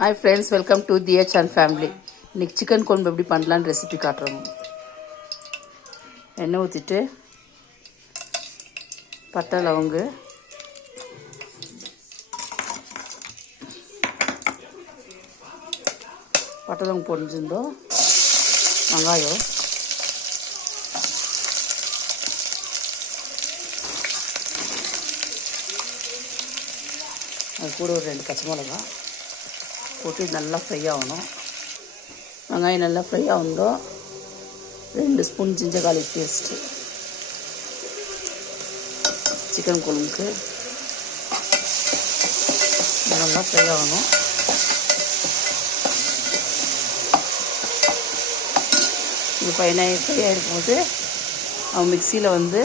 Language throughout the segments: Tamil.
Hi friends, welcome to DH and family. இன்னைக்கு சிக்கன் குழம்பு எப்படி பண்ணலான்னு ரெசிபி காட்டுறோம். எண்ணெய் ஊற்றிட்டு பட்டை லவங்கு பட்டை லவங்கு பொரிஞ்சிருந்தோம், வெங்காயம் அது கூட ஒரு 2 பச்சை மிளகா போட்டு நல்லா ஃப்ரை ஆகணும். வெங்காயம் நல்லா ஃப்ரை ஆகணும். 2 spoon ginger garlic paste chicken குழம்புக்கு நல்லா ஃப்ரை ஆகணும். இது ஃப்ரை ஆகிருக்கும்போது அவன் மிக்சியில் வந்து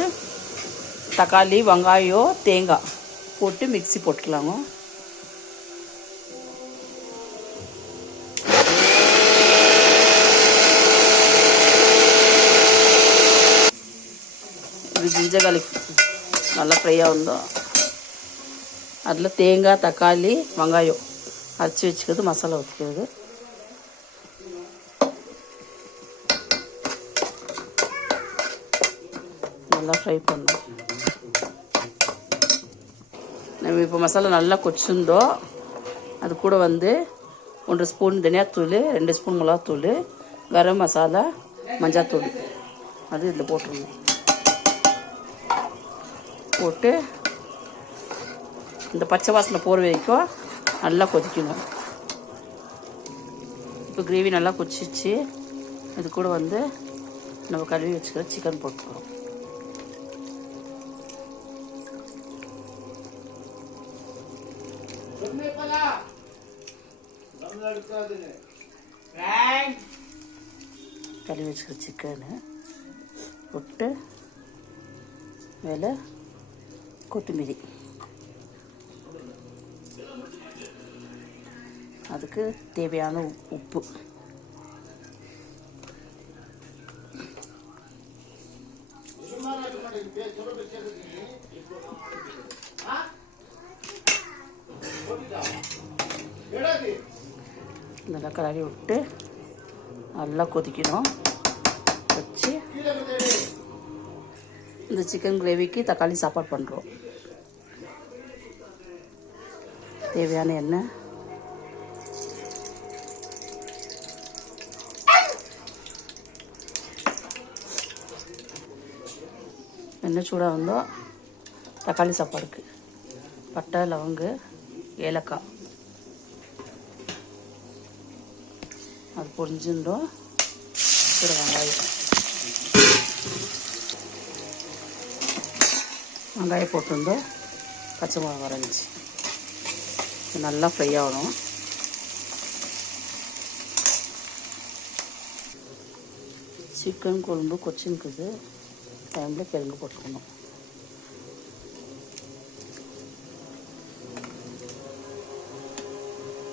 தக்காளி வெங்காயம் தேங்காய் போட்டு மிக்சி போட்டுக்கலாங்க. இது ஜிஞ்சர் கார்லிக் நல்லா ஃப்ரை ஆகணும். அதில் தேங்காய் தக்காளி வெங்காயம் அரைச்சி வச்சுக்கிறது, மசாலா ஊற்றிக்கிறது. நல்லா ஃப்ரை பண்ணணும். நம்ம இப்போ மசாலா நல்லா கொச்சிருந்தோம். அது கூட வந்து 1 ஸ்பூன் தனியாத்தூள், 2 ஸ்பூன் மிளகாத்தூள், கரம் மசாலா, மஞ்சாத்தூள் அது இதில் போட்டுருணும். போட்டு இந்த பச்சை வாசனை போகிற வரைக்கும் நல்லா கொதிக்கணும். இப்போ கிரேவி நல்லா கொதிச்சிச்சு. இது கூட வந்து நம்ம கழுவி வச்சுக்கிற சிக்கன் போட்டுக்கிறோம். கழுவி வச்சுக்கிற சிக்கனு போட்டு மேலே கொத்தமல்லி, அதுக்கு தேவையான உப்பு, நல்லா கலரி விட்டு நல்லா கொதிக்கணும். வச்சு இந்த சிக்கன் கிரேவிக்கு தக்காளி சாப்பாடு பண்ணுறோம். தேவையான எண்ணெய், எண்ணெய் சூடாக வந்தோம். தக்காளி சாப்பாடுக்கு பட்டை லவங்கு ஏலக்காய் அது பொரிஞ்சிருந்தோம். கூட வெங்காயம் போட்டிருந்தோம். பச்சை மிளகா அரைஞ்சி நல்லா ஃப்ரை ஆகணும். சிக்கன் குழம்பு கொச்சின்னுக்குது டைமில் கிழங்கு போட்டுக்கணும்.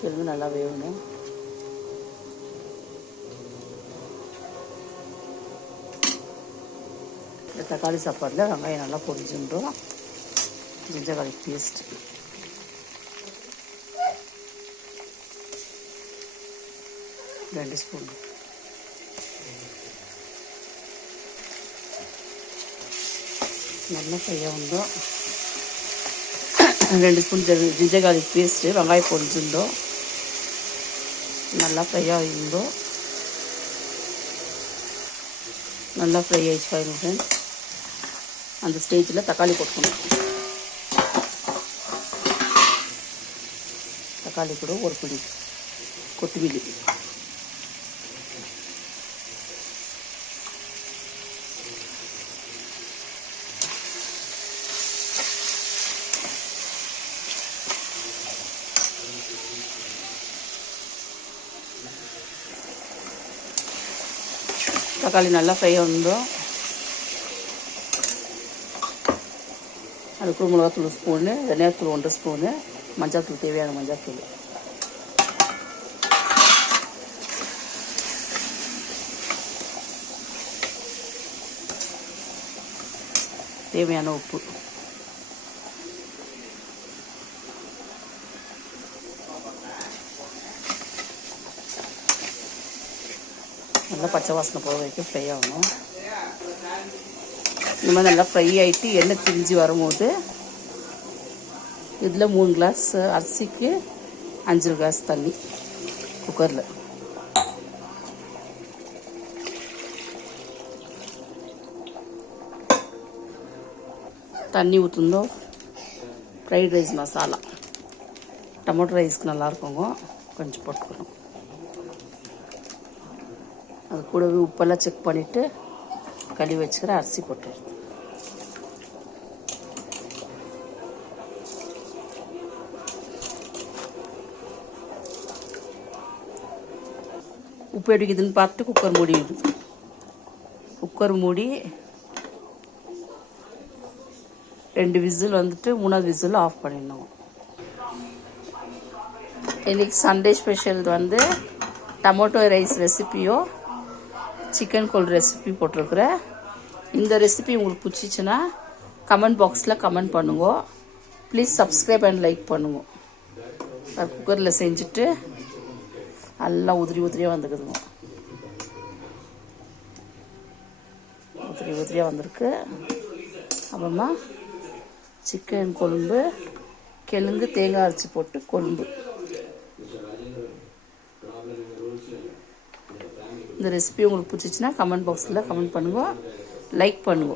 கிழங்கு நல்லா வேகணும். தக்காளி சாப்பாடில் வெங்காயம் நல்லா பொரிஞ்சுன்றோம். ஜிஞ்சர் கார்லிக் பேஸ்ட், ரெண்டு ஸ்பூன், நல்லா ஃப்ரையாக வந்தோம். 2 ஸ்பூன் ஜிஞ்சர் கார்லிக் பேஸ்ட்டு, வெங்காயம் பொரிஞ்சுருந்தோம். நல்லா ஃப்ரையாக இருந்தோம். நல்லா ஃப்ரை ஆகிடுச்சு பாருங்க ஃப்ரெண்ட்ஸ். அந்த ஸ்டேஜில் தக்காளி போட்டுக்கணும். தக்காளி கூட ஒரு பிடி கொத்தமல்லி, தக்காளி நல்லா ஃப்ரை ஆகணும். அதுக்கு மிளகாத்தூள் ஸ்பூனு, தனியாத்தூள் 1 ஸ்பூனு, மஞ்சாத்தூள் தேவையான மஞ்சாத்தூள், தேவையான உப்பு, நல்லா பச்சை வாசனை போக வரைக்கும் ஃப்ரை ஆகணும். இந்த மாதிரி நல்லா ஃப்ரை ஆகிட்டு எண்ணெய் திரிஞ்சு வரும்போது இதில் 3 கிளாஸ் அரிசிக்கு 5 கிளாஸ் தண்ணி குக்கரில் தண்ணி ஊற்றுந்தோம். ஃப்ரைட் ரைஸ் மசாலா டொமேட்டோ ரைஸ்க்கு நல்லாயிருக்குங்க, கொஞ்சம் போட்டுக்கணும். அது கூடவே உப்பெல்லாம் செக் பண்ணிவிட்டு கழுவி வச்சுக்கிற அரிசி போட்டுருது. உப்பு எடுக்குதுன்னு பார்த்துட்டு குக்கர் மூடி விடுது. குக்கர் மூடி 2 விசில் வந்துட்டு 3வது விசில் ஆஃப் பண்ணிடணும். இன்றைக்கி சண்டே ஸ்பெஷல் வந்து டொமேட்டோ ரைஸ் ரெசிப்பியோ சிக்கன் கோல்டு ரெசிபி போட்டிருக்குறேன். இந்த ரெசிபி உங்களுக்கு பிடிச்சிச்சின்னா கமெண்ட் பாக்ஸில் கமெண்ட் பண்ணுங்க. ப்ளீஸ் சப்ஸ்கிரைப் அண்ட் லைக் பண்ணுங்க. குக்கரில் செஞ்சுட்டு எல்லாம் உதிரியாக வந்துக்குதுங்க. உதிரியாக வந்திருக்கு. அப்புறமா சிக்கன் கொழும்பு, கிழங்கு, தேங்காய் அரைச்சி போட்டு கொழும்பு. இந்த ரெசிபி உங்களுக்கு பிடிச்சிச்சின்னா கமெண்ட் பாக்ஸில் கமெண்ட் பண்ணுங்க, லைக் பண்ணுங்க.